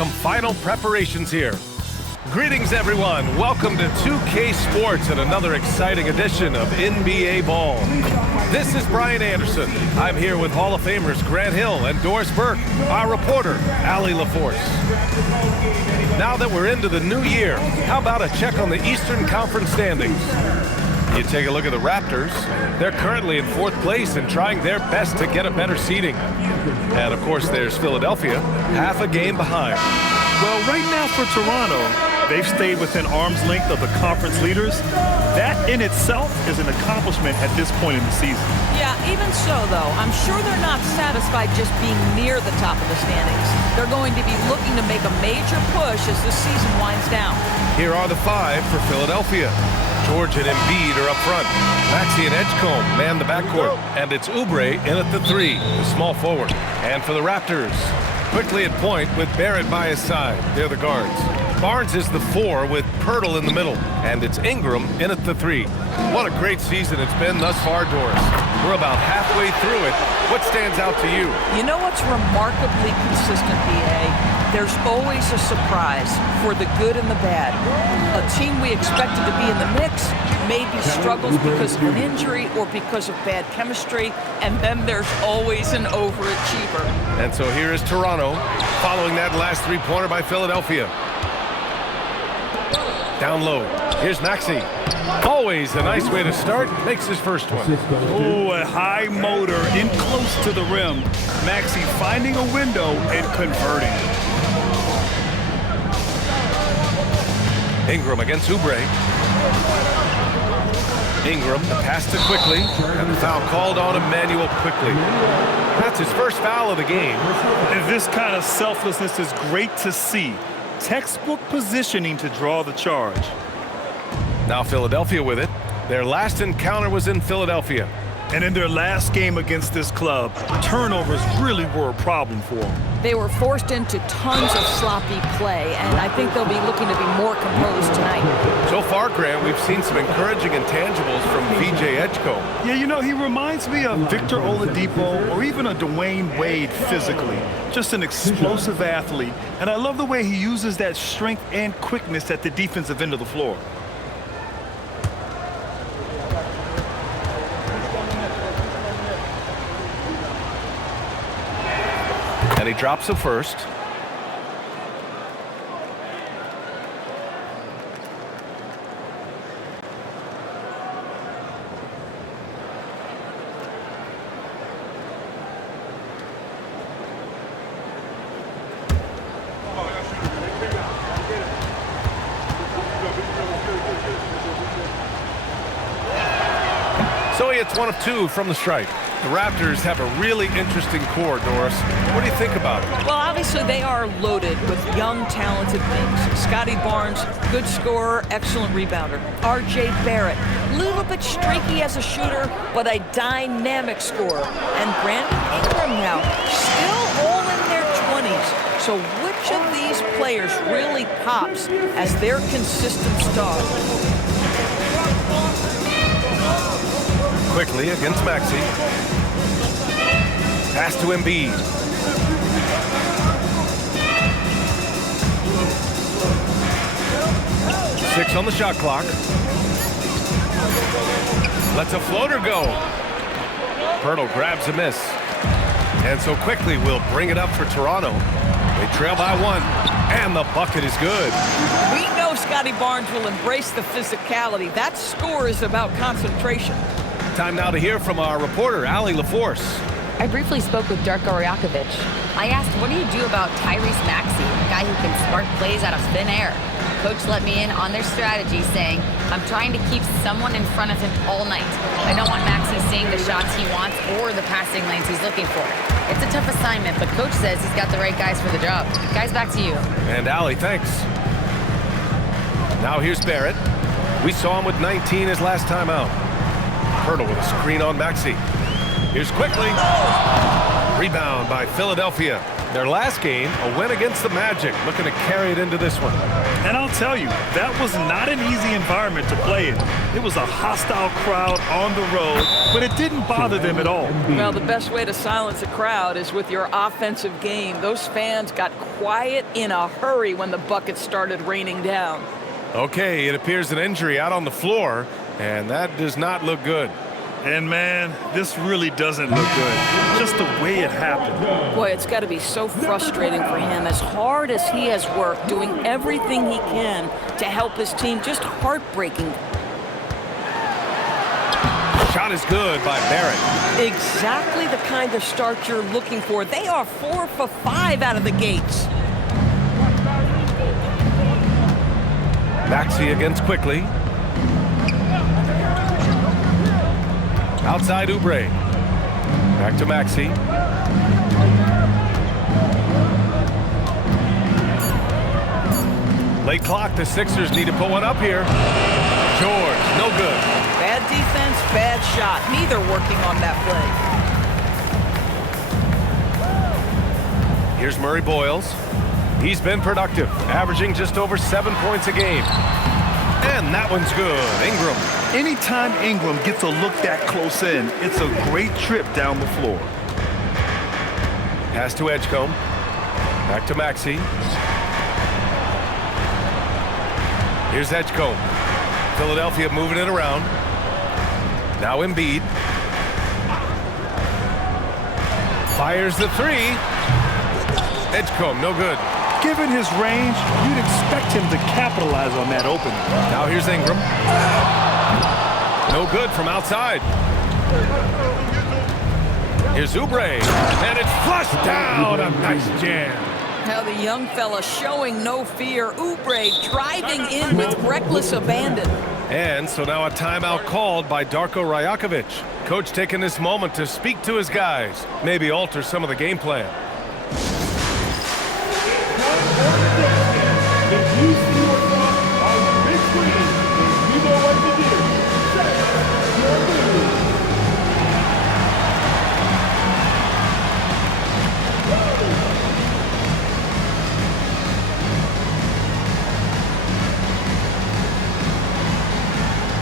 some final preparations here. Greetings, everyone. Welcome to 2K Sports and another exciting edition of NBA Ball. This is Brian Anderson. I'm here with Hall of Famers Grant Hill and Doris Burke, our reporter, Allie LaForce. Now that we're into the new year, how about a check on the Eastern Conference standings? You take a look at the Raptors. They're currently in 4th place and trying their best to get a better seeding. And, of course, there's Philadelphia, half a game behind. Well, right now for Toronto, they've stayed within arm's length of the conference leaders. That in itself is an accomplishment at this point in the season. Yeah, even so, though, I'm sure they're not satisfied just being near the top of the standings. They're going to be looking to make a major push as the season winds down. Here are the 5 for Philadelphia. George and Embiid are up front. Maxey and Edgecombe man the backcourt. And it's Oubre in at the 3, the small forward. And for the Raptors, quickly at point with Barrett by his side. They're the guards. Barnes is the 4 with Pirtle in the middle. And it's Ingram in at the 3. What a great season it's been thus far, Doris. We're about halfway through it. What stands out to you? You know what's remarkably consistent, B.A.? There's always a surprise for the good and the bad. A team we expected to be in the mix maybe struggles because of an injury or because of bad chemistry, and then there's always an overachiever. And so here is Toronto, following that last 3-pointer by Philadelphia. Down low. Here's Maxey. Always a nice way to start. Makes his first one. Oh, a high motor in close to the rim. Maxey finding a window and converting. Ingram against Oubre. Ingram, the pass to Quickly, and the foul called on Emmanuel Quickly. That's his first foul of the game. And this kind of selflessness is great to see. Textbook positioning to draw the charge. Now Philadelphia with it. Their last encounter was in Philadelphia. And in their last game against this club, turnovers really were a problem for them. They were forced into tons of sloppy play, and I think they'll be looking to be more composed tonight. So far, Grant, we've seen some encouraging intangibles from VJ Edgecombe. Yeah, you know, he reminds me of Victor Oladipo or even a Dwayne Wade physically. Just an explosive athlete, and I love the way he uses that strength and quickness at the defensive end of the floor. And he drops the first. So he hits 1 of 2 from the stripe. The Raptors have a really interesting core, Doris. What do you think about it? Well, obviously they are loaded with young, talented wings. Scotty Barnes, good scorer, excellent rebounder. R.J. Barrett, little bit streaky as a shooter, but a dynamic scorer. And Brandon Ingram now, still all in their 20s. So which of these players really pops as their consistent star? Quickly against Maxey. Pass to Embiid. Six on the shot clock. Lets a floater go. Pirtle grabs a miss. And so Quickly will bring it up for Toronto. They trail by 1. And the bucket is good. We know Scotty Barnes will embrace the physicality. That score is about concentration. Time now to hear from our reporter, Allie LaForce. I briefly spoke with Darko Rajakovic. I asked, what do you do about Tyrese Maxey, a guy who can spark plays out of thin air? Coach let me in on their strategy, saying, I'm trying to keep someone in front of him all night. I don't want Maxey seeing the shots he wants or the passing lanes he's looking for. It's a tough assignment, but Coach says he's got the right guys for the job. Guys, back to you. And Allie, thanks. Now here's Barrett. We saw him with 19 his last time out. Pirtle with a screen on Maxey. Here's Quickly. Rebound by Philadelphia. Their last game, a win against the Magic, looking to carry it into this one. And I'll tell you, that was not an easy environment to play in. It was a hostile crowd on the road, but it didn't bother them at all. Well, the best way to silence a crowd is with your offensive game. Those fans got quiet in a hurry when the buckets started raining down. Okay, it appears an injury out on the floor, and that does not look good. And man, this really doesn't look good. Just the way it happened. Boy, it's got to be so frustrating for him. As hard as he has worked, doing everything he can to help his team, just heartbreaking. Shot is good by Barrett. Exactly the kind of start you're looking for. They are 4 for 5 out of the gates. Maxey against Quickly. Outside Oubre. Back to Maxey. Late clock, the Sixers need to put one up here. George, no good. Bad defense, bad shot. Neither working on that play. Here's Murray Boyles. He's been productive, averaging just over 7 points a game. And that one's good. Ingram. Anytime Ingram gets a look that close in, it's a great trip down the floor. Pass to Edgecombe. Back to Maxey. Here's Edgecombe. Philadelphia moving it around. Now Embiid. Fires the three. Edgecombe, no good. Given his range, you'd expect him to capitalize on that opening. Now here's Ingram. No good from outside. Here's Oubre. And it's flushed down. A nice jam. Now the young fella showing no fear. Oubre driving in with reckless abandon. And so now a timeout called by Darko Rajakovic. Coach taking this moment to speak to his guys. Maybe alter some of the game plan. If you see yourself on the big screen, then you know what to do. Set your move.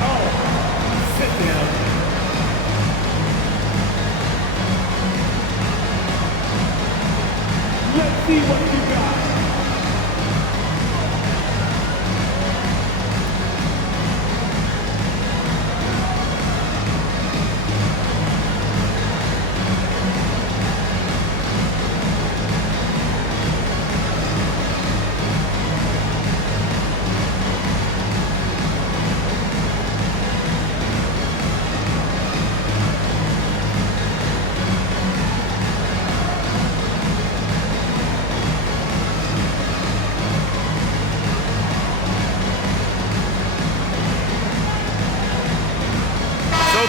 Oh, sit down. Let's see what you got.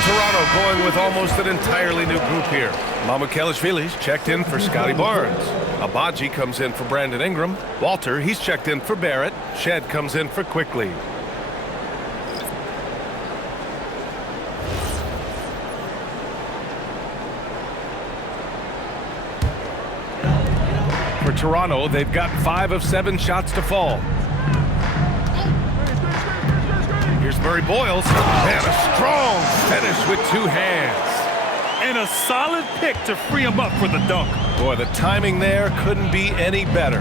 Toronto going with almost an entirely new group here. Mamukelashvili's checked in for Scotty Barnes. Abaji comes in for Brandon Ingram. Walter, he's checked in for Barrett. Shed comes in for Quickly. For Toronto, they've got 5 of 7 shots to fall. Here's Murray Boyles, and a strong finish with 2 hands. And a solid pick to free him up for the dunk. Boy, the timing there couldn't be any better.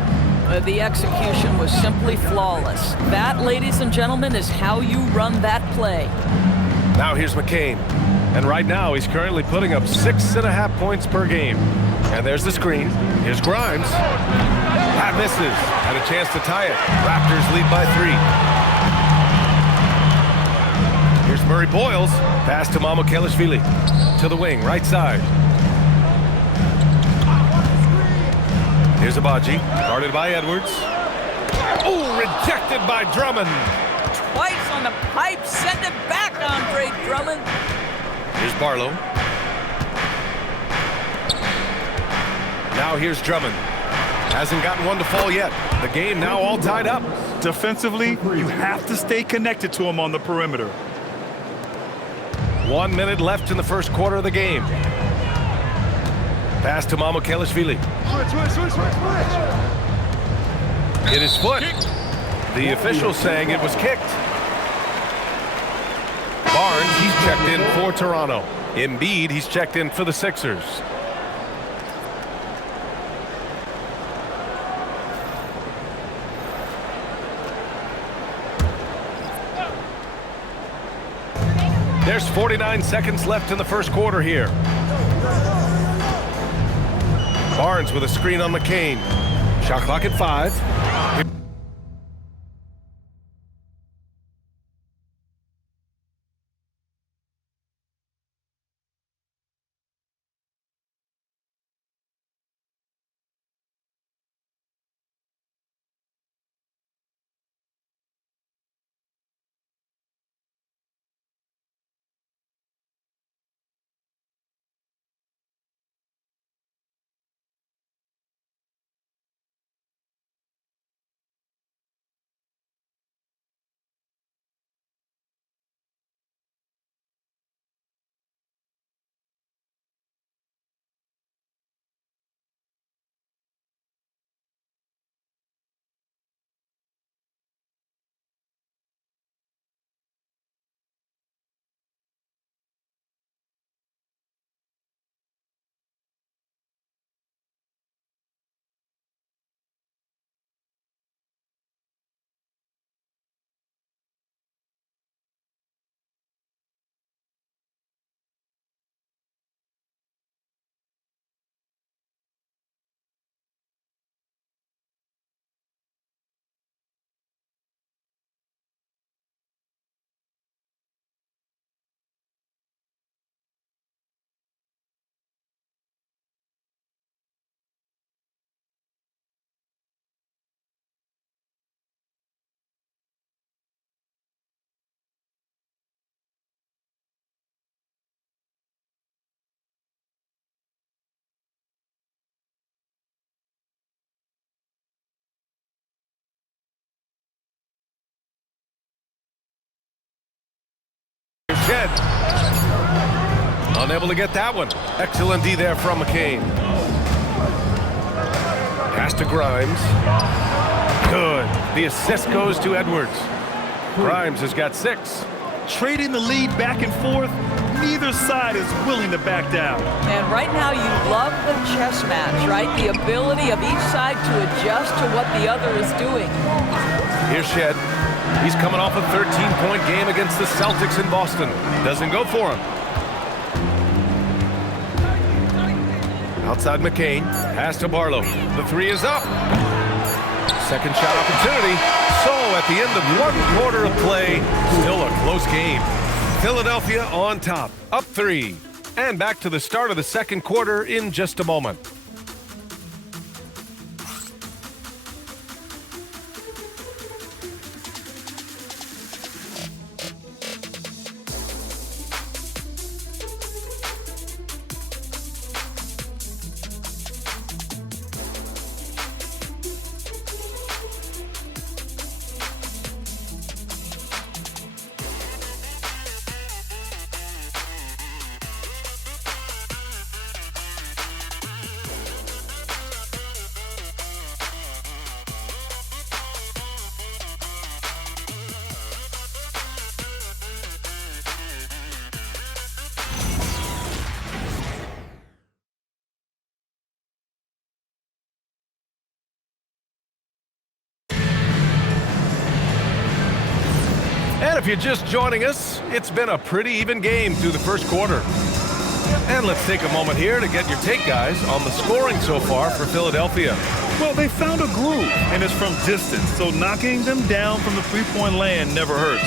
The execution was simply flawless. That, ladies and gentlemen, is how you run that play. Now here's McCain. And right now, he's currently putting up 6.5 points per game. And there's the screen. Here's Grimes. That misses. Had a chance to tie it. Raptors lead by 3. Here's Murray Boyles. Pass to Mamukelashvili. To the wing, right side. Here's Abaji. Guarded by Edwards. Oh, rejected by Drummond. Twice on the pipe. Send it back, Andre Drummond. Here's Barlow. Now here's Drummond. Hasn't gotten one to fall yet. The game now all tied up. Defensively, you have to stay connected to him on the perimeter. 1 minute left in the first quarter of the game. Pass to Mamukelashvili. Switch. Hit his foot. The official saying it was kicked. Barnes, he's checked in for Toronto. Embiid, he's checked in for the Sixers. There's 49 seconds left in the first quarter here. Barnes with a screen on McCain. Shot clock at 5. Shed. Unable to get that one. Excellent D there from McCain. Pass to Grimes. Good. The assist goes to Edwards. Grimes has got 6. Trading the lead back and forth, neither side is willing to back down. And right now you love the chess match, right? The ability of each side to adjust to what the other is doing. Here's Shed. He's coming off a 13-point game against the Celtics in Boston. Doesn't go for him. Outside McCain. Pass to Barlow. The 3 is up. Second shot opportunity. So at the end of 1 quarter of play, still a close game. Philadelphia on top, up 3. And back to the start of the second quarter in just a moment. And if you're just joining us, it's been a pretty even game through the first quarter. And let's take a moment here to get your take, guys, on the scoring so far for Philadelphia. Well, they found a groove, and it's from distance, so knocking them down from the three-point land never hurts.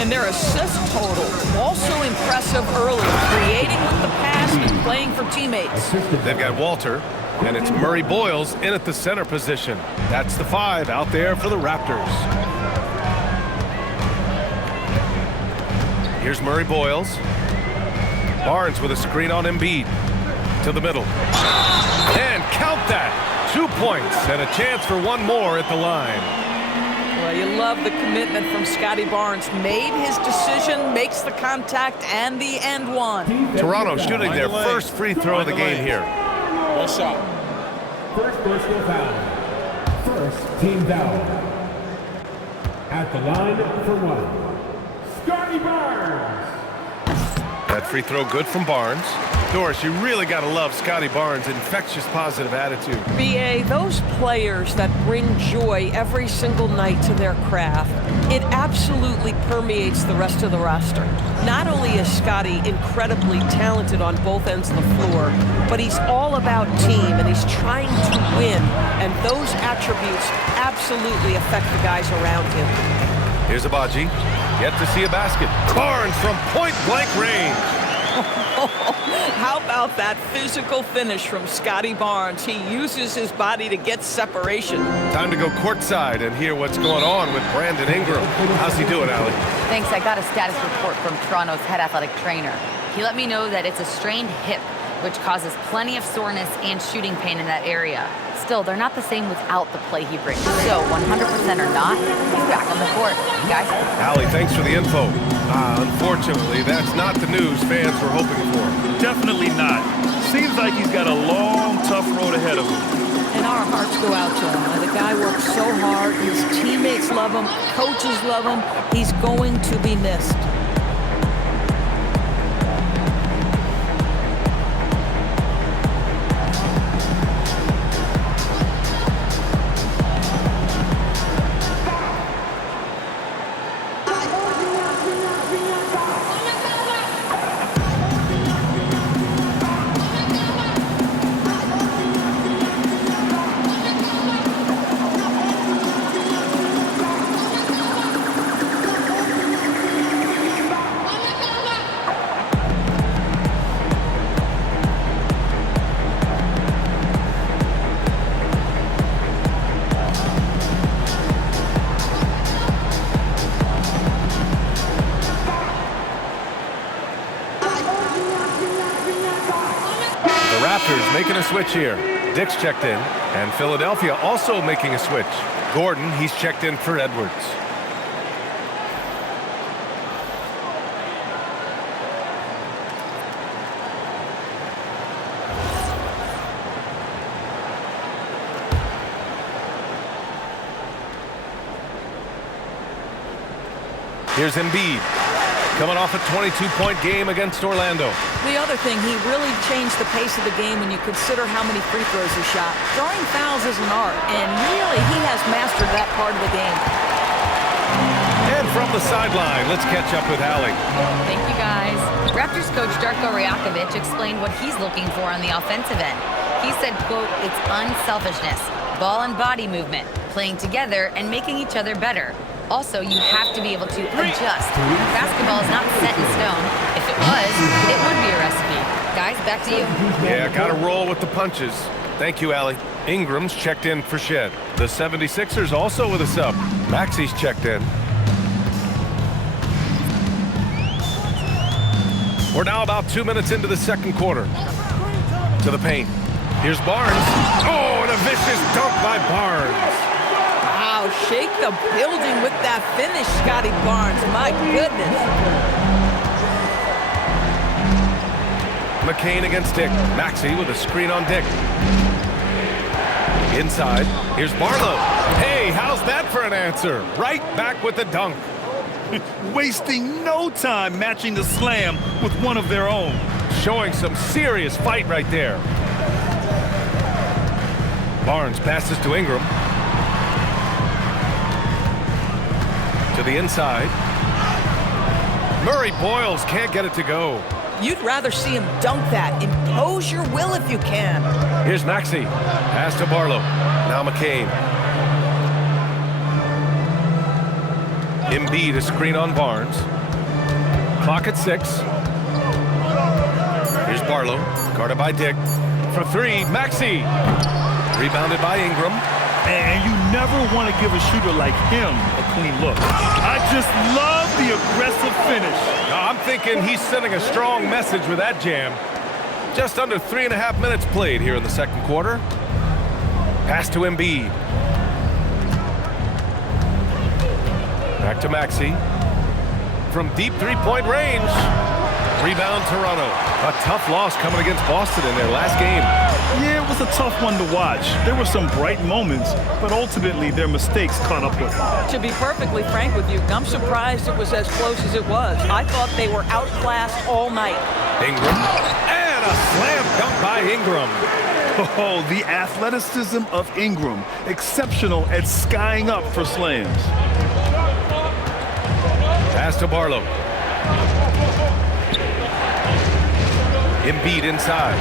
And their assist total, also impressive early, creating with the pass and playing for teammates. They've got Walter, and it's Murray Boyles in at the center position. That's the 5 out there for the Raptors. Here's Murray Boyles. Barnes with a screen on Embiid. To the middle. And count that. 2 points and a chance for 1 more at the line. Well, you love the commitment from Scotty Barnes. Made his decision, makes the contact, and the end one. Toronto shooting their first free throw of the game here. One shot. First personal foul. First team foul. At the line for one, Scotty Barnes. That free throw good from Barnes. Doris, you really got to love Scotty Barnes' infectious positive attitude. BA, those players that bring joy every single night to their craft, it absolutely permeates the rest of the roster. Not only is Scotty incredibly talented on both ends of the floor, but he's all about team and he's trying to win. And those attributes absolutely affect the guys around him. Here's Abaji. Yet to see a basket. Barnes from point-blank range. How about that physical finish from Scotty Barnes? He uses his body to get separation. Time to go courtside and hear what's going on with Brandon Ingram. How's he doing, Allie? Thanks, I got a status report from Toronto's head athletic trainer. He let me know that it's a strained hip, which causes plenty of soreness and shooting pain in that area. Still, they're not the same without the play he brings. So, 100% or not, he's back on the court. Guys? Allie, thanks for the info. Unfortunately, that's not the news fans were hoping for. Definitely not. Seems like he's got a long, tough road ahead of him. And our hearts go out to him. The guy works so hard. His teammates love him. Coaches love him. He's going to be missed. Raptors making a switch here. Dick's checked in, and Philadelphia also making a switch. Gordon, he's checked in for Edwards. Here's Embiid. Coming off a 22-point game against Orlando. The other thing, he really changed the pace of the game when you consider how many free throws he shot. Drawing fouls is an art, and really he has mastered that part of the game. And from the sideline, let's catch up with Allie. Thank you, guys. Raptors coach Darko Rajakovic explained what he's looking for on the offensive end. He said, quote, it's unselfishness, ball and body movement, playing together and making each other better. Also, you have to be able to adjust. Basketball is not set in stone. If it was, it would be a recipe. Guys, back to you. Yeah, got to roll with the punches. Thank you, Allie. Ingram's checked in for Shed. The 76ers also with a sub. Maxi's checked in. We're now about 2 minutes into the second quarter. To the paint. Here's Barnes. Oh, and a vicious dunk by Barnes. Wow, shake the building with that finish, Scotty Barnes. My goodness. McCain against Dick. Maxey with a screen on Dick. Inside. Here's Barlow. Hey, how's that for an answer? Right back with the dunk. Wasting no time matching the slam with one of their own. Showing some serious fight right there. Barnes passes to Ingram. To the inside. Murray Boyles can't get it to go. You'd rather see him dunk that. Impose your will if you can. Here's Maxey. Pass to Barlow. Now McCain. Embiid a screen on Barnes. Clock at 6. Here's Barlow. Guarded by Dick. For 3, Maxey. Rebounded by Ingram. And you never want to give a shooter like him a clean look. I just love the aggressive finish. I'm thinking he's sending a strong message with that jam. Just under 3.5 minutes played here in the second quarter. Pass to Embiid. Back to Maxey. From deep three-point range. Rebound Toronto. A tough loss coming against Boston in their last game. Yeah, it was a tough one to watch. There were some bright moments, but ultimately their mistakes caught up with them. To be perfectly frank with you, I'm surprised it was as close as it was. I thought they were outclassed all night. Ingram. And a slam dunk by Ingram. Oh, the athleticism of Ingram. Exceptional at skying up for slams. Pass to Barlow. Embiid inside.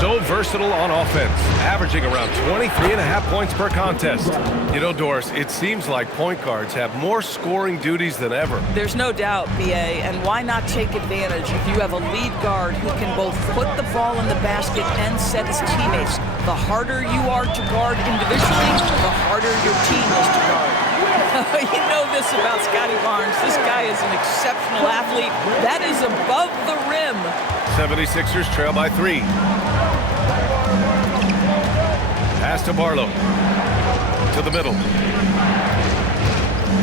So versatile on offense, averaging around 23.5 points per contest. You know, Doris, it seems like point guards have more scoring duties than ever. There's no doubt, BA, and why not take advantage if you have a lead guard who can both put the ball in the basket and set his teammates. The harder you are to guard individually, the harder your team is to guard. You know this about Scotty Barnes. This guy is an exceptional athlete. That is above the rim. 76ers trail by 3. Pass to Barlow. To the middle.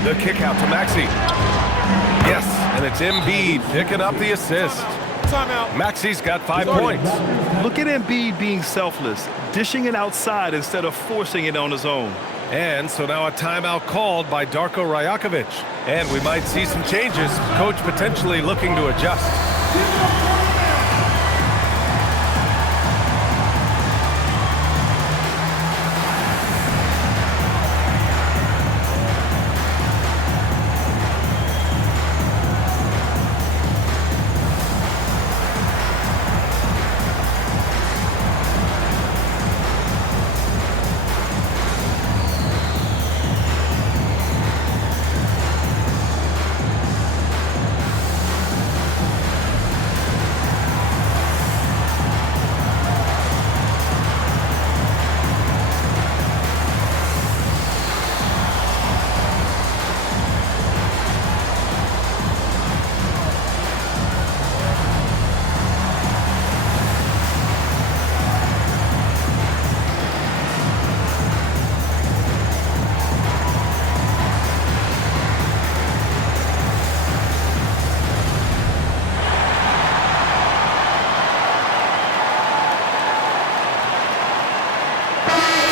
The kick out to Maxey. Yes, and it's Embiid picking up the assist. Timeout. Maxey's got 5 points. Look at Embiid being selfless, dishing it outside instead of forcing it on his own. And so now a timeout called by Darko Rajakovic. And we might see some changes. Coach potentially looking to adjust.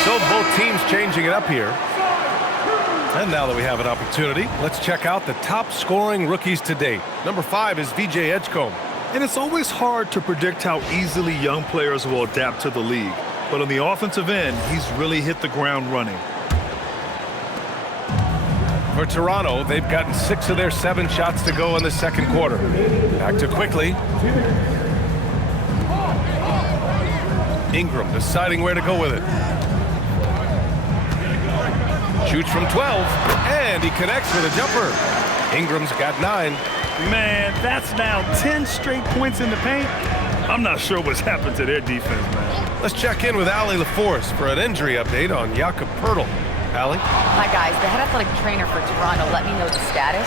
So both teams changing it up here. And now that we have an opportunity, let's check out the top scoring rookies to date. Number 5 is VJ Edgecombe. And it's always hard to predict how easily young players will adapt to the league. But on the offensive end, he's really hit the ground running. For Toronto, they've gotten 6 of their 7 shots to go in the second quarter. Back to quickly. Ingram deciding where to go with it. Shoots from 12, and he connects with a jumper. Ingram's got 9. Man, that's now 10 straight points in the paint. I'm not sure what's happened to their defense, man. Let's check in with Allie LaForce for an injury update on Jakob Poeltl. Allie? Hi, guys. The head athletic trainer for Toronto let me know the status.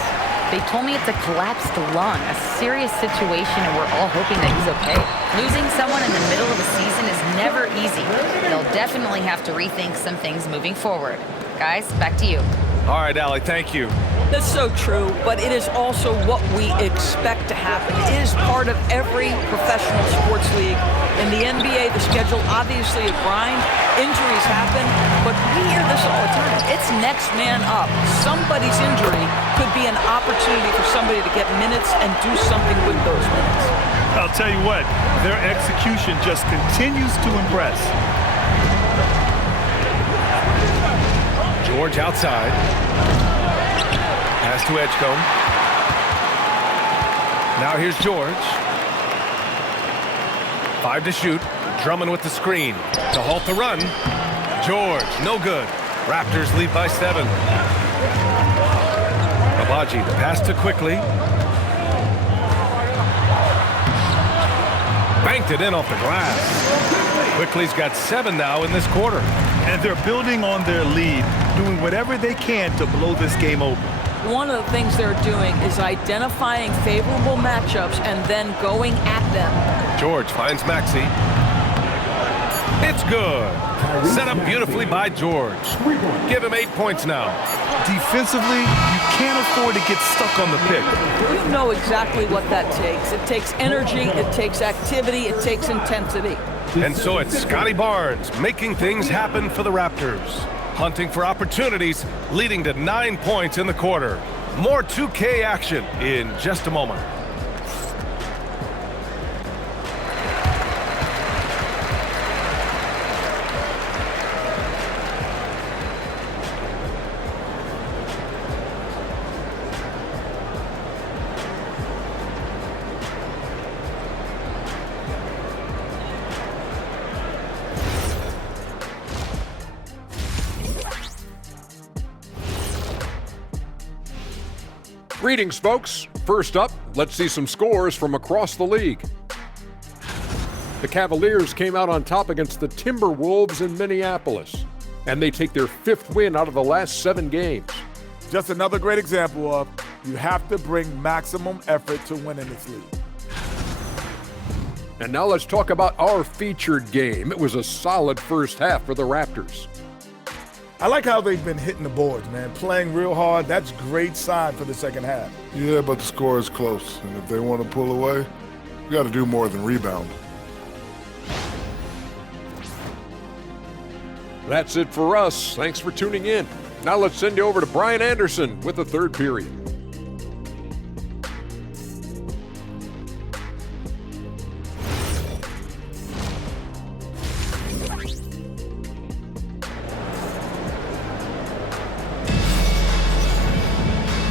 They told me it's a collapsed lung, a serious situation, and we're all hoping that he's okay. Losing someone in the middle of a season is never easy. They'll definitely have to rethink some things moving forward. Guys, back to you. All right, Allie, thank you. That's so true, but it is also what we expect to happen. It is part of every professional sports league. In the NBA, the schedule obviously a grind. Injuries happen, but we hear this all the time. It's next man up. Somebody's injury could be an opportunity for somebody to get minutes and do something with those minutes. I'll tell you what, their execution just continues to impress. George outside. Pass to Edgecombe. Now here's George. 5 to shoot. Drummond with the screen. To halt the run. George, no good. Raptors lead by 7. Abaji, the pass to Quickly. Banked it in off the glass. Quickly's got 7 now in this quarter. And they're building on their lead, doing whatever they can to blow this game open. One of the things they're doing is identifying favorable matchups and then going at them. George finds Maxey. It's good. Set up beautifully by George. Give him 8 points now. Defensively, you can't afford to get stuck on the pick. You know exactly what that takes. It takes energy, it takes activity, it takes intensity. And so it's Scotty Barnes making things happen for the Raptors. Hunting for opportunities, leading to 9 points in the quarter. More 2K action in just a moment. Greetings, folks. First up, let's see some scores from across the league. The Cavaliers came out on top against the Timberwolves in Minneapolis, and they take their 5th win out of the last 7 games. Just another great example of you have to bring maximum effort to win in this league. And now let's talk about our featured game. It was a solid first half for the Raptors. I like how they've been hitting the boards, man. Playing real hard. That's a great sign for the second half. Yeah, but the score is close. And if they want to pull away, we got to do more than rebound. That's it for us. Thanks for tuning in. Now let's send you over to Brian Anderson with the 3rd period.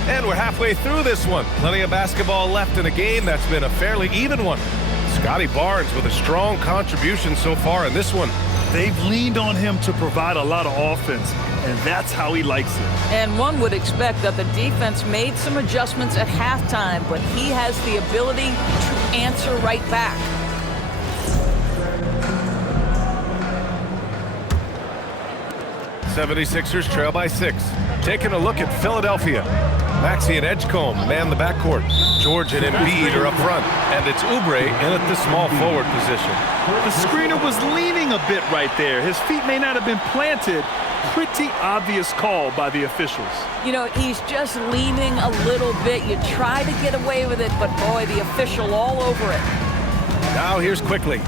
And we're halfway through this one. Plenty of basketball left in a game that's been a fairly even one. Scotty Barnes with a strong contribution so far in this one. They've leaned on him to provide a lot of offense, and that's how he likes it. And one would expect that the defense made some adjustments at halftime, but he has the ability to answer right back. '76ers trail by 6. Taking a look at Philadelphia. Maxey and Edgecombe man the backcourt. George and Embiid are up front, and it's Oubre in at the small forward position. The screener was leaning a bit right there. His feet may not have been planted. Pretty obvious call by the officials. You know, he's just leaning a little bit. You try to get away with it, but boy, the official all over it. Now here's quickly.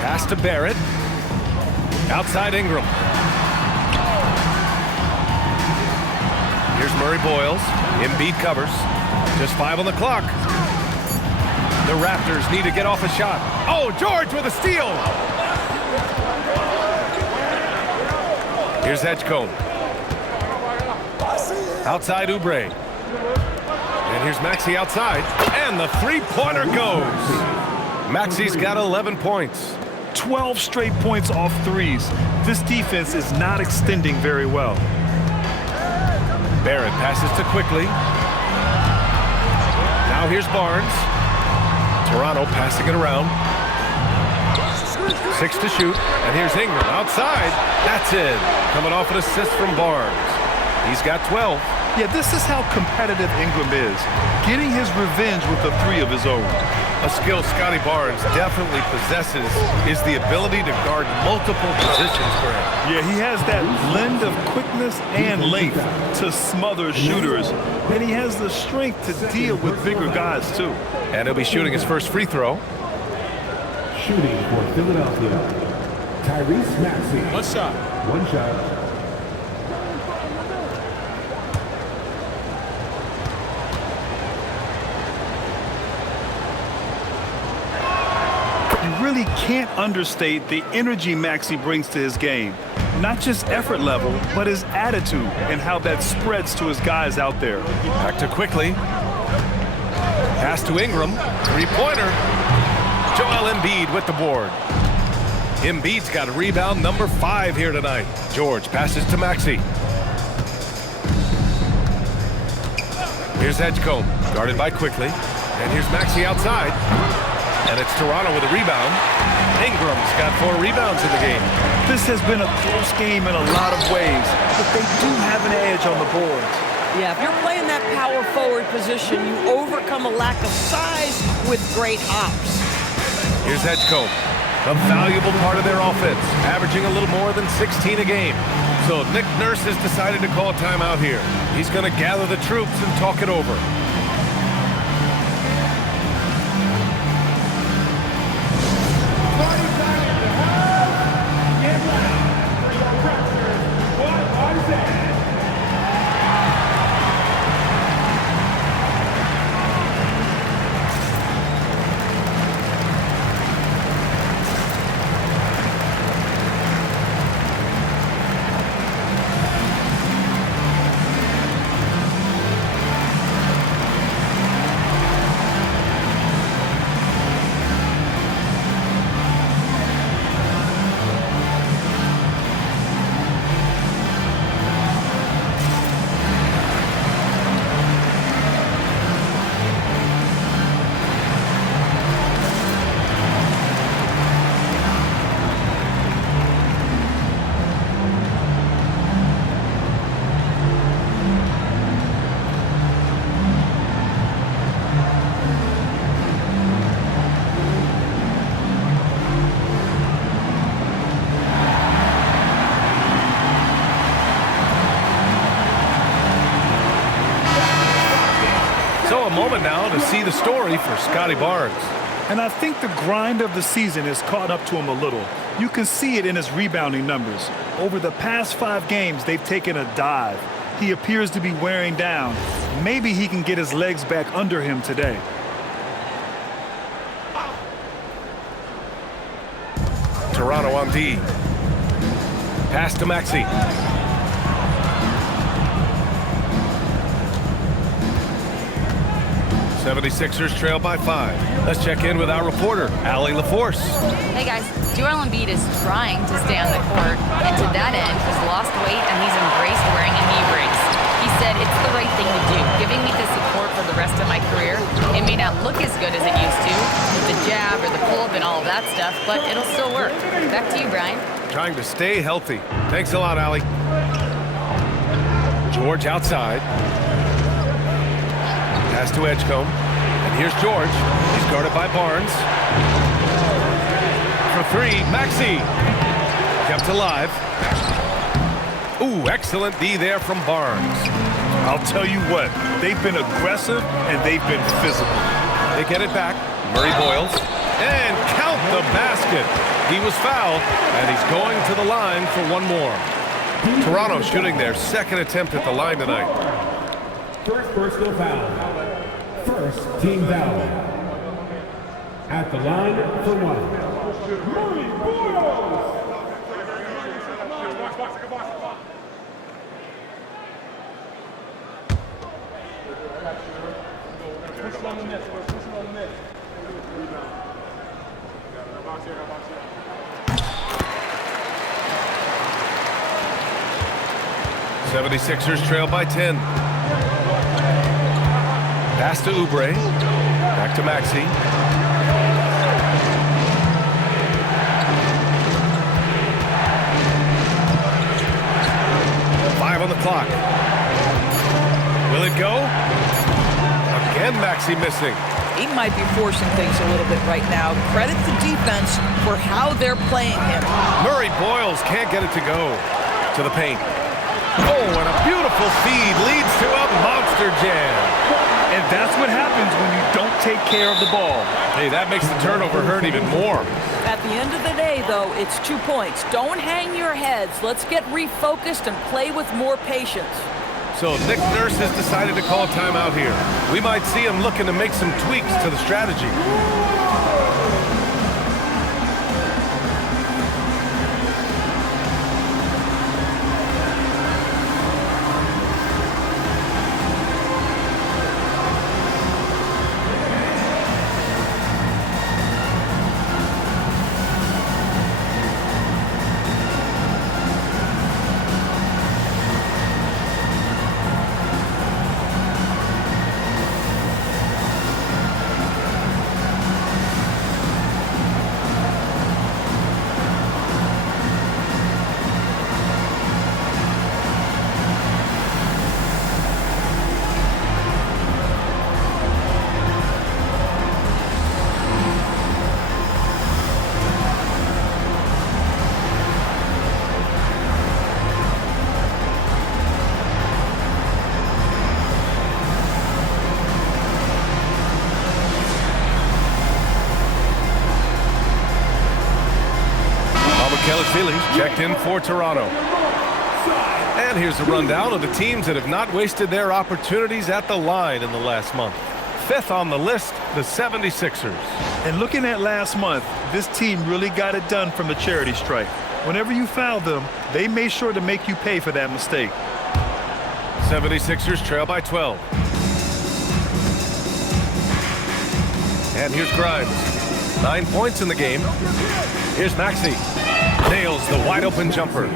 Pass to Barrett. Outside Ingram. Here's Murray Boyles. Embiid covers. Just 5 on the clock. The Raptors need to get off a shot. Oh, George with a steal. Here's Edgecombe. Outside Oubre. And here's Maxey outside. And the 3-pointer goes. Maxey's got 11 points. 12 straight points off threes. This defense is not extending very well. Barrett passes to Quickly. Now here's Barnes. Toronto passing it around. 6 to shoot. And here's Ingram outside. That's it. Coming off an assist from Barnes. He's got 12. Yeah, this is how competitive Ingram is. Getting his revenge with a 3 of his own. A skill Scotty Barnes definitely possesses is the ability to guard multiple positions for him. Yeah, he has that blend of quickness and length to smother shooters. And he has the strength to deal with bigger guys, too. And he'll be shooting his first free throw. Shooting for Philadelphia, Tyrese Maxey. One shot. You really can't understate the energy Maxey brings to his game. Not just effort level, but his attitude and how that spreads to his guys out there. Back to Quickly. Pass to Ingram. 3-pointer. Joel Embiid with the board. Embiid's got rebound number 5 here tonight. George passes to Maxey. Here's Edgecombe, guarded by Quickly. And here's Maxey outside. And it's Toronto with a rebound. Ingram's got 4 rebounds in the game. This has been a close game in a lot of ways, but they do have an edge on the boards. Yeah, if you're playing that power forward position, you overcome a lack of size with great hops. Here's Edgecombe, a valuable part of their offense, averaging a little more than 16 a game. So Nick Nurse has decided to call a timeout here. He's going to gather the troops and talk it over. a moment now to see the story for Scotty Barnes. And I think the grind of the season has caught up to him a little. You can see it in his rebounding numbers. Over the past 5 games, they've taken a dive. He appears to be wearing down. Maybe he can get his legs back under him today. Toronto on D. Pass to Maxey. 76ers trail by 5. Let's check in with our reporter, Allie LaForce. Hey guys, Joel Embiid is trying to stay on the court, and to that end, he's lost weight and he's embraced wearing a knee brace. He said, "It's the right thing to do, giving me the support for the rest of my career. It may not look as good as it used to, with the jab or the pull-up and all of that stuff, but it'll still work." Back to you, Brian. Trying to stay healthy. Thanks a lot, Allie. George outside. Pass to Edgecombe. And here's George. He's guarded by Barnes. For 3, Maxey. Kept alive. Ooh, excellent D there from Barnes. I'll tell you what, they've been aggressive and they've been physical. They get it back. Murray Boyles. And count the basket. He was fouled, and he's going to the line for one more. Toronto shooting their second attempt at the line tonight. First personal foul. First team foul. At the line for 1. Murray Boyles. Push on the net. Push on the net. 76ers trail by 10. Pass to Oubre. Back to Maxey. Five on the clock. Will it go? Again, Maxey missing. He might be forcing things a little bit right now. Credit the defense for how they're playing him. Murray Boyles can't get it to go. To the paint. Oh, and a beautiful feed leads to a monster jam. And that's what happens when you don't take care of the ball. Hey, that makes the turnover hurt even more. At the end of the day, though, it's 2 points. Don't hang your heads. Let's get refocused and play with more patience. So Nick Nurse has decided to call timeout here. We might see him looking to make some tweaks to the strategy. Checked in for Toronto. And here's a rundown of the teams that have not wasted their opportunities at the line in the last month. 5th on the list, the 76ers. And looking at last month, this team really got it done from the charity stripe. Whenever you fouled them, they made sure to make you pay for that mistake. 76ers trail by 12. And here's Grimes. 9 points in the game. Here's Maxey. Nails the wide-open jumper.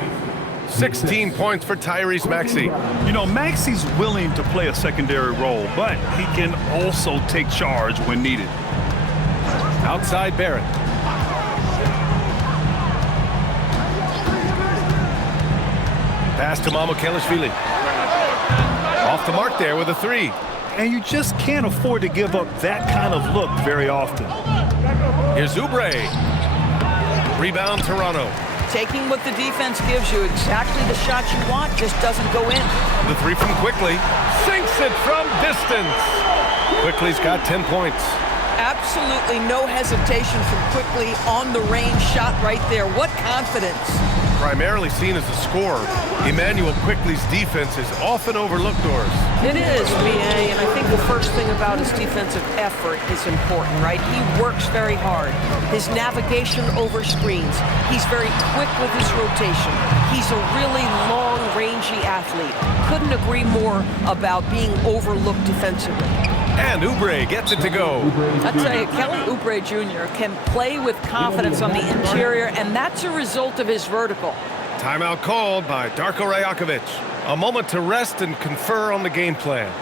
16 points for Tyrese Maxey. You know, Maxey's willing to play a secondary role, but he can also take charge when needed. Outside Barrett. Pass to Mamukelashvili. Off the mark there with a 3. And you just can't afford to give up that kind of look very often. Here's Oubre. Rebound Toronto. Taking what the defense gives you, exactly the shot you want, just doesn't go in. The 3 from Quickly. Sinks it from distance. Quickly's got 10 points. Absolutely no hesitation from Quickly on the range shot right there. What confidence. Primarily seen as a scorer, Emmanuel Quickly's defense is often overlooked, Doris. It is, B.A., and I think the first thing about his defensive effort is important, right? He works very hard. His navigation over screens. He's very quick with his rotation. He's a really long, rangy athlete. Couldn't agree more about being overlooked defensively. And Oubre gets it to go. I tell you, Kelly Oubre Jr. can play with confidence on the interior, and that's a result of his vertical. Timeout called by Darko Rajakovic. A moment to rest and confer on the game plan.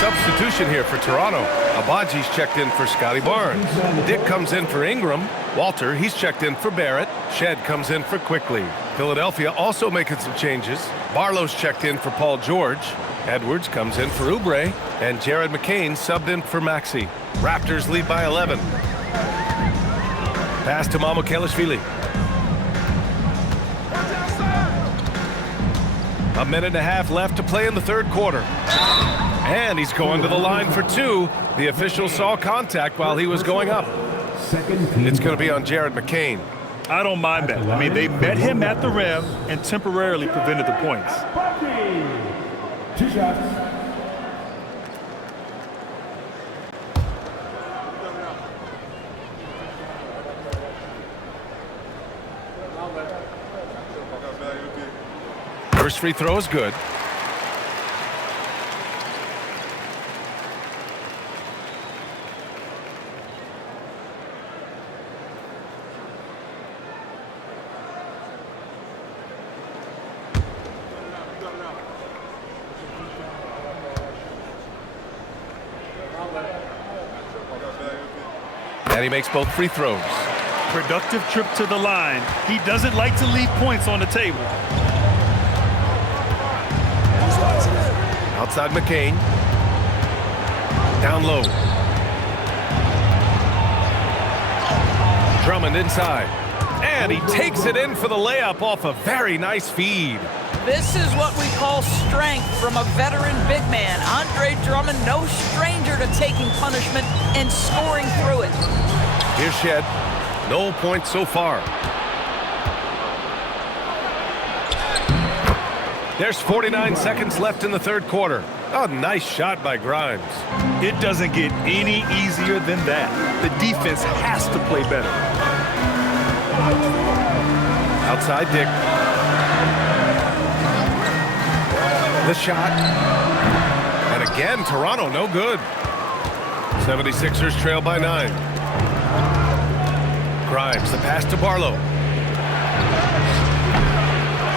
Substitution here for Toronto. Abaji's checked in for Scotty Barnes. Dick comes in for Ingram. Walter, he's checked in for Barrett. Shed comes in for Quickly. Philadelphia also making some changes. Barlow's checked in for Paul George. Edwards comes in for Oubre. And Jared McCain subbed in for Maxey. Raptors lead by 11. Pass to Mamukelashvili. A minute and a half left to play in the third quarter. And he's going to the line for two. The official saw contact while he was going up. It's going to be on Jared McCain. I don't mind that. I mean, they met him at the rim and temporarily prevented the points. 2 shots. First free throw is good. And he makes both free throws. Productive trip to the line. He doesn't like to leave points on the table. Outside McCain. Down low. Drummond inside. And he takes it in for the layup off a very nice feed. This is what we call strength from a veteran big man. Andre Drummond, no stranger to taking punishment and scoring through it. Here's Shed. No points so far. There's 49 seconds left in the third quarter. A nice shot by Grimes. It doesn't get any easier than that. The defense has to play better. Outside Dick. The shot. And again, Toronto no good. 76ers trail by 9. Grimes, the pass to Barlow.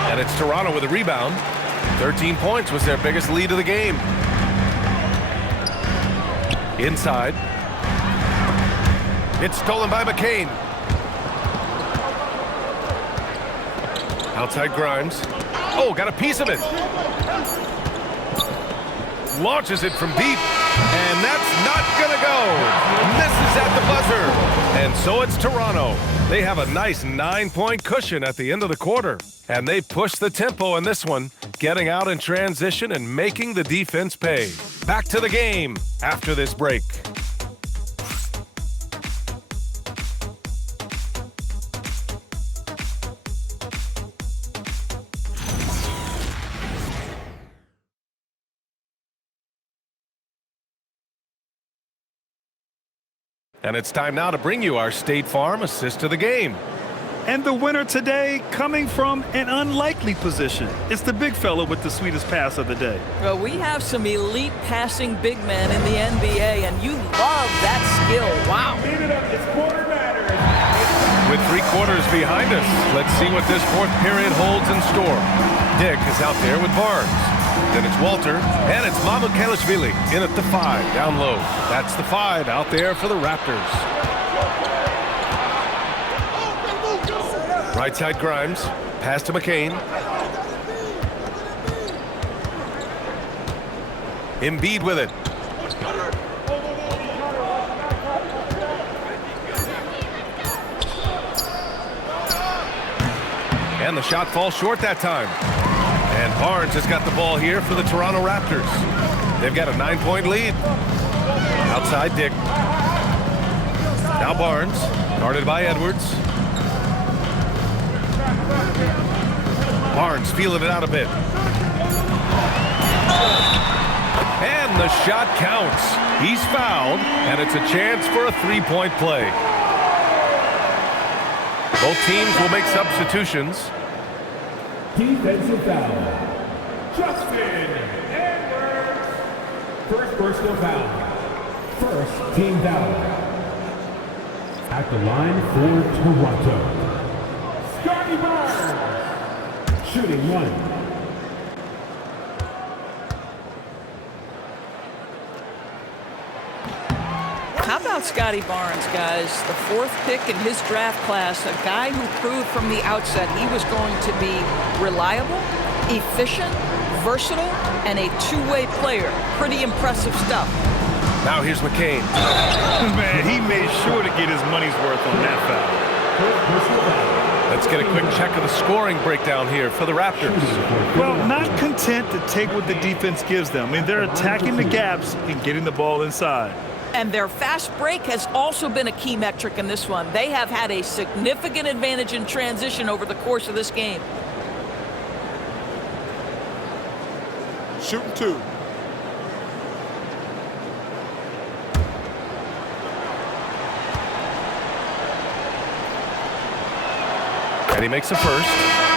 And it's Toronto with a rebound. 13 points was their biggest lead of the game. Inside. It's stolen by McCain. Outside Grimes. Oh, got a piece of it. Launches it from deep. And that's not gonna go. Misses at the buzzer. And so it's Toronto. They have a nice 9-point cushion at the end of the quarter. And they push the tempo in this one, getting out in transition and making the defense pay. Back to the game after this break. And it's time now to bring you our State Farm assist of the game. And the winner today coming from an unlikely position. It's the big fella with the sweetest pass of the day. Well, we have some elite passing big men in the NBA, and you love that skill. Wow. Leave it up. It's quarter matters. With 3 quarters behind us, let's see what this 4th period holds in store. Dick is out there with Barnes. Then it's Walter, and it's Mamukelashvili in at the 5, down low. That's the 5 out there for the Raptors. Right side Grimes, pass to McCain. Embiid with it. And the shot falls short that time. And Barnes has got the ball here for the Toronto Raptors. They've got a 9-point lead. Outside Dick. Now Barnes, guarded by Edwards. Barnes feeling it out a bit. And the shot counts. He's fouled, and it's a chance for a 3-point play. Both teams will make substitutions. Defensive foul. Justin Edwards. First personal foul. First team foul. At the line for Toronto, Scotty Barnes. Shooting 1. How about Scotty Barnes, guys? The 4th pick in his draft class, a guy who proved from the outset he was going to be reliable, efficient, versatile, and a two-way player. Pretty impressive stuff. Now here's McCain. Man, he made sure to get his money's worth on that foul. Let's get a quick check of the scoring breakdown here for the Raptors. Well, not content to take what the defense gives them. I mean, they're attacking the gaps and getting the ball inside. And their fast break has also been a key metric in this one. They have had a significant advantage in transition over the course of this game. Shooting 2. And he makes a first.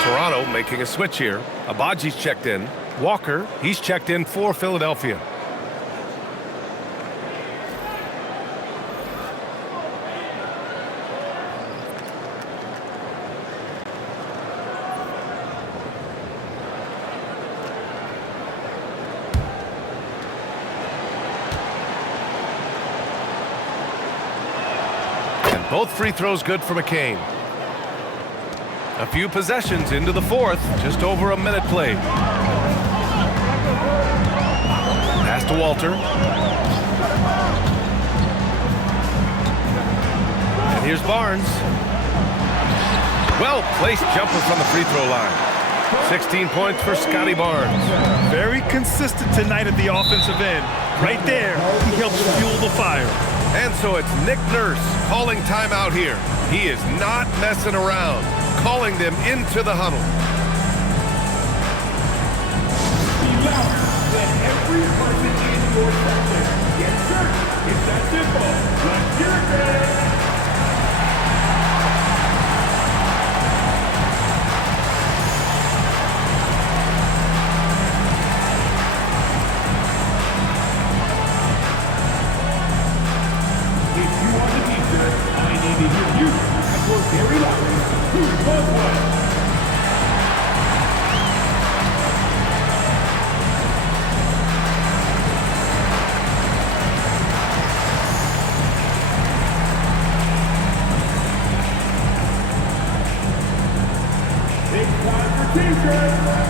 Toronto making a switch here. Abaji's checked in. Walker, he's checked in for Philadelphia. And both free throws good for McCain. A few possessions into the 4th, just over a minute played. Pass to Walter. And here's Barnes. Well-placed jumper from the free throw line. 16 points for Scotty Barnes. Very consistent tonight at the offensive end. Right there, he helps fuel the fire. And so it's Nick Nurse calling timeout here. He is not messing around, calling them into the huddle. Be loud. Let every person in your section get hurt. It's that simple. Let's hear it. If you are the teacher, I need to hear you at your very loudest. Who was what? It's time for teachers.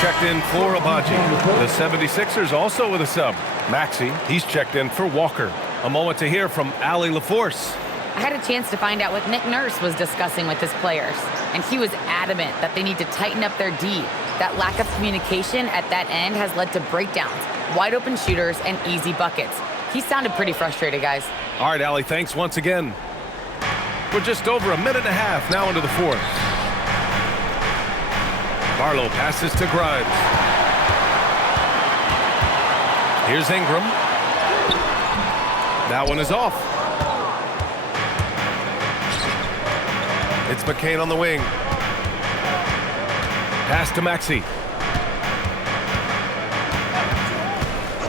Checked in for Abaji. The 76ers also with a sub. Maxey, he's checked in for Walker. A moment to hear from Allie LaForce. I had a chance to find out what Nick Nurse was discussing with his players, and he was adamant that they need to tighten up their D. That lack of communication at that end has led to breakdowns, wide open shooters, and easy buckets. He sounded pretty frustrated, guys. All right, Allie, thanks once again. We're just over a minute and a half now into the fourth. Barlow passes to Grimes. Here's Ingram. That one is off. It's McCain on the wing. Pass to Maxey.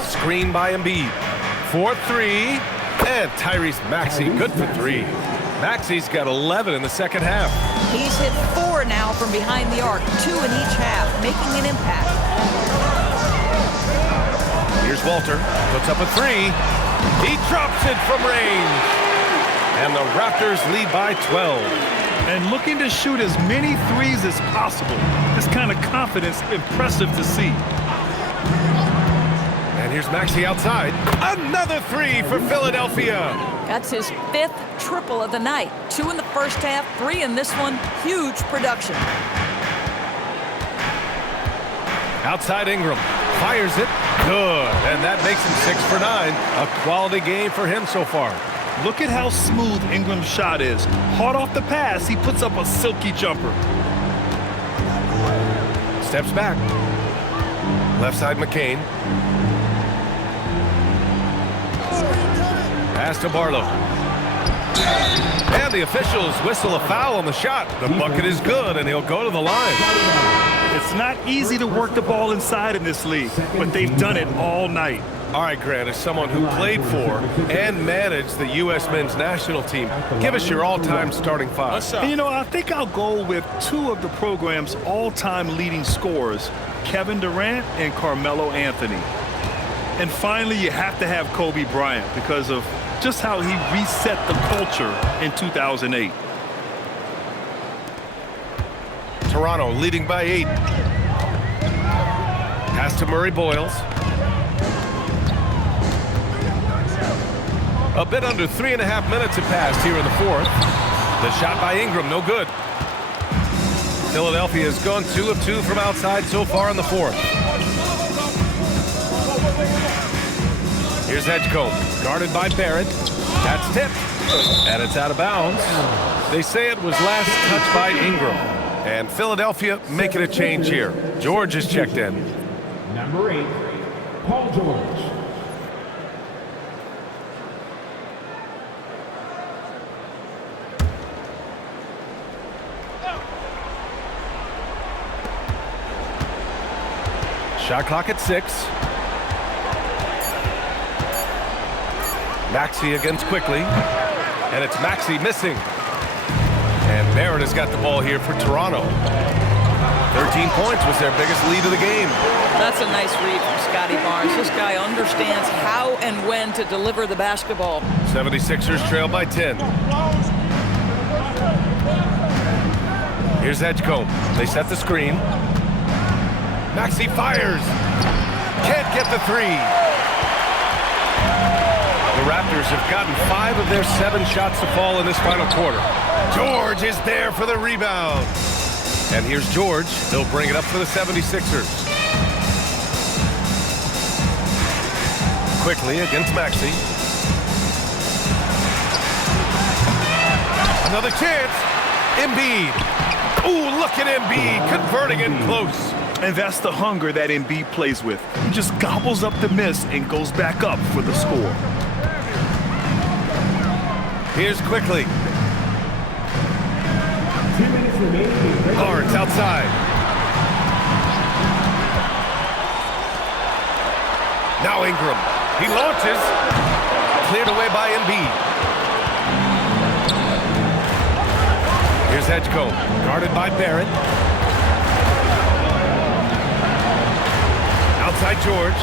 Screen by Embiid. 4-3. And Tyrese Maxey, good for 3. Maxey's got 11 in the second half. He's hit 4 now from behind the arc, 2 in each half, making an impact. Here's Walter, puts up a 3. He drops it from range. And the Raptors lead by 12. And looking to shoot as many threes as possible. This kind of confidence, impressive to see. And here's Maxey outside. Another 3 for Philadelphia. That's his 5th triple of the night. 2 in the first half, 3 in this one. Huge production. Outside Ingram. Fires it. Good. And that makes him 6 for 9. A quality game for him so far. Look at how smooth Ingram's shot is. Hard off the pass, he puts up a silky jumper. Steps back. Left side McCain. Pass to Barlow. And the officials whistle a foul on the shot. The bucket is good, and he'll go to the line. It's not easy to work the ball inside in this league, but they've done it all night. All right, Grant, as someone who played for and managed the U.S. men's national team, give us your all-time starting 5. And you know, I think I'll go with 2 of the program's all-time leading scorers, Kevin Durant and Carmelo Anthony. And finally, you have to have Kobe Bryant because of just how he reset the culture in 2008. Toronto leading by 8. Pass to Murray Boyles. A bit under 3.5 minutes have passed here in the fourth. The shot by Ingram, no good. Philadelphia has gone 2 of 2 from outside so far in the fourth. Here's Edgecombe, guarded by Barrett. That's tipped, and it's out of bounds. They say it was last touched by Ingram. And Philadelphia making a change here. George is checked in. Number 8, Paul George. Shot clock at 6. Maxey against quickly. And it's Maxey missing. And Barrett has got the ball here for Toronto. 13 points was their biggest lead of the game. That's a nice read from Scotty Barnes. This guy understands how and when to deliver the basketball. 76ers trail by 10. Here's Edgecombe. They set the screen. Maxey fires. Can't get the 3. The Raptors have gotten 5 of their 7 shots to fall in this final quarter. George is there for the rebound. And here's George. He'll bring it up for the 76ers. Quickly against Maxey. Another chance. Embiid. Ooh, look at Embiid converting it close. And that's the hunger that Embiid plays with. He just gobbles up the miss and goes back up for the score. Here's quickly. 2 minutes remaining. Barnes outside. Now Ingram. He launches. Cleared away by Embiid. Here's Edgecombe. Guarded by Barrett. Outside George.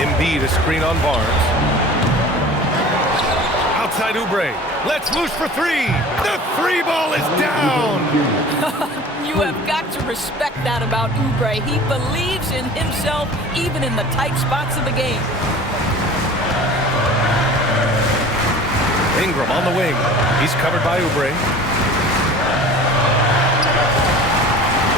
Embiid a screen on Barnes. Outside Oubre. Let's loose for 3. The 3 ball is down. You have got to respect that about Oubre. He believes in himself even in the tight spots of the game. Ingram on the wing. He's covered by Oubre.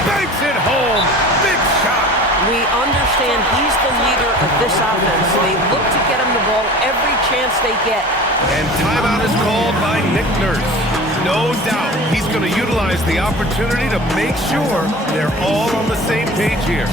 Banks it home. Big shot. We understand he's the leader of this offense. They look to get him the ball every chance they get. And timeout is called by Nick Nurse. No doubt he's going to utilize the opportunity to make sure they're all on the same page here.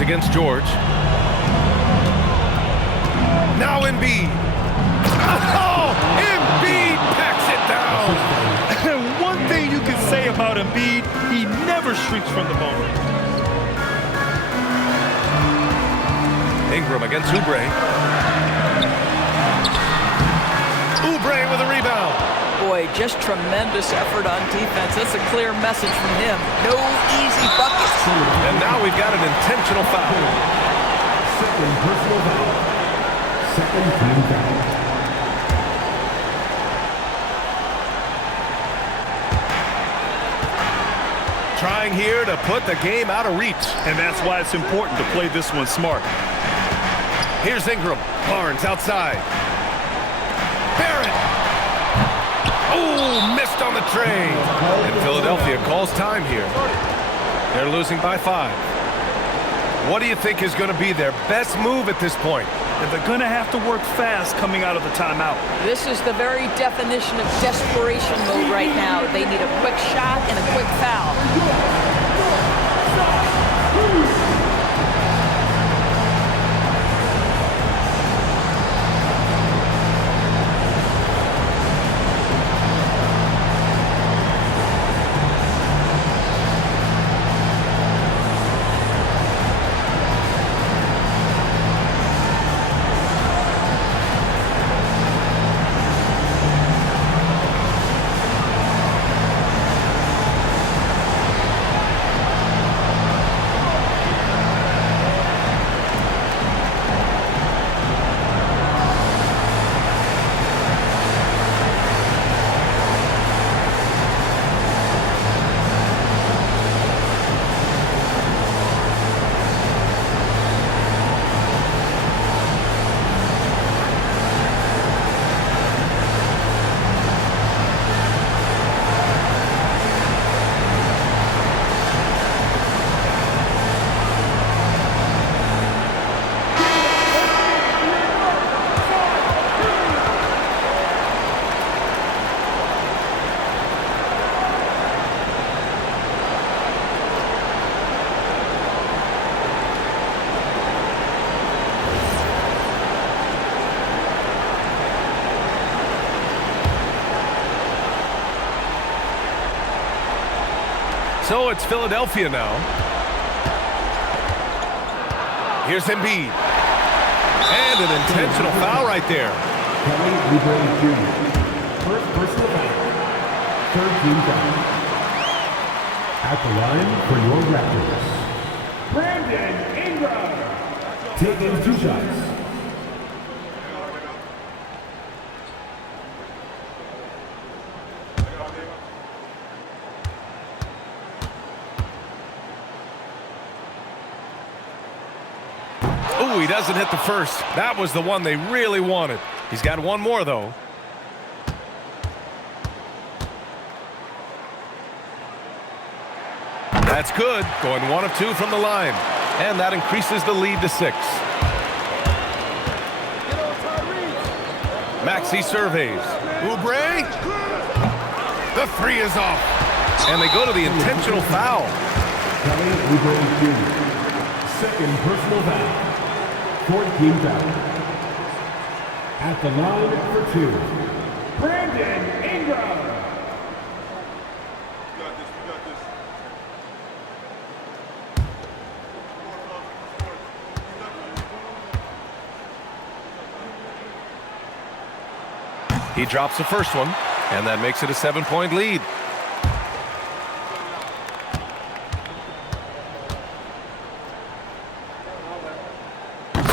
Against George. Now Embiid. Oh, Embiid packs it down. And one thing you can say about Embiid, he never shrinks from the moment. Ingram against Oubre. Oubre with a rebound. Boy, just tremendous effort on defense. That's a clear message from him. No easy buckets. And now we've got an intentional foul. Second personal foul. Second team foul. Trying here to put the game out of reach. And that's why it's important to play this one smart. Here's Ingram. Barnes outside. Barrett. Oh, missed on the trade. And Philadelphia calls time here. They're losing by 5. What do you think is going to be their best move at this point? And they're going to have to work fast coming out of the timeout. This is the very definition of desperation mode right now. They need a quick shot and a quick foul. So it's Philadelphia now. Here's Embiid. And an intentional foul right there. Kelly Oubre Jr. First personal foul. Third team foul. At the line for your Raptors, Brandon Ingram. Taking 2 shots. Ooh, he doesn't hit the first. That was the one they really wanted. He's got one more, though. That's good. Going 1 of 2 from the line. And that increases the lead to 6. Maxey surveys. Oubre. The 3 is off. And they go to the intentional foul. Kelly Oubre Jr. Second personal foul. 4th team foul. At the line for 2, Brandon Ingram. He drops the first one, and that makes it a 7-point lead.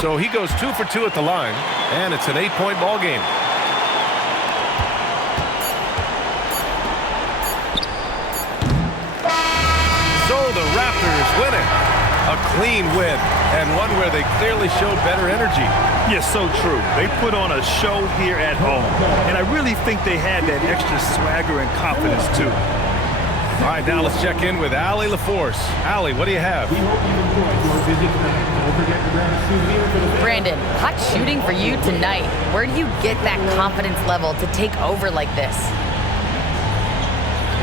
So he goes 2 for 2 at the line, and it's an 8-point ball game. So the Raptors win it. A clean win, and one where they clearly showed better energy. Yes, so true. They put on a show here at home, and I really think they had that extra swagger and confidence, too. All right, now let's check in with Allie LaForce. Allie, what do you have? We hope you enjoyed your visit tonight. Don't forget to grab a souvenir for the Brandon, hot shooting for you tonight. Where do you get that confidence level to take over like this?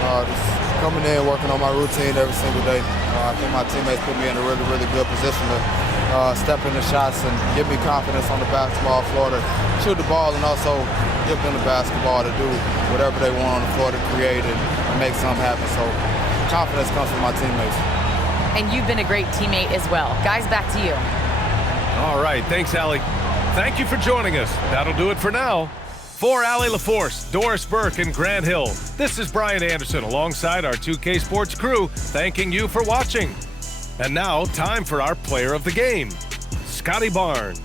Just coming in, working on my routine every single day. I think my teammates put me in a really, really good position to step in the shots and give me confidence on the basketball floor to shoot the ball and also give them the basketball to do whatever they want on the floor to create and make something happen. So confidence comes from my teammates. And you've been a great teammate as well. Guys, back to you. All right, thanks, Allie. Thank you for joining us. That'll do it for now. For Allie LaForce, Doris Burke, and Grant Hill, this is Brian Anderson alongside our 2K Sports crew, thanking you for watching. And now, time for our player of the game, Scotty Barnes.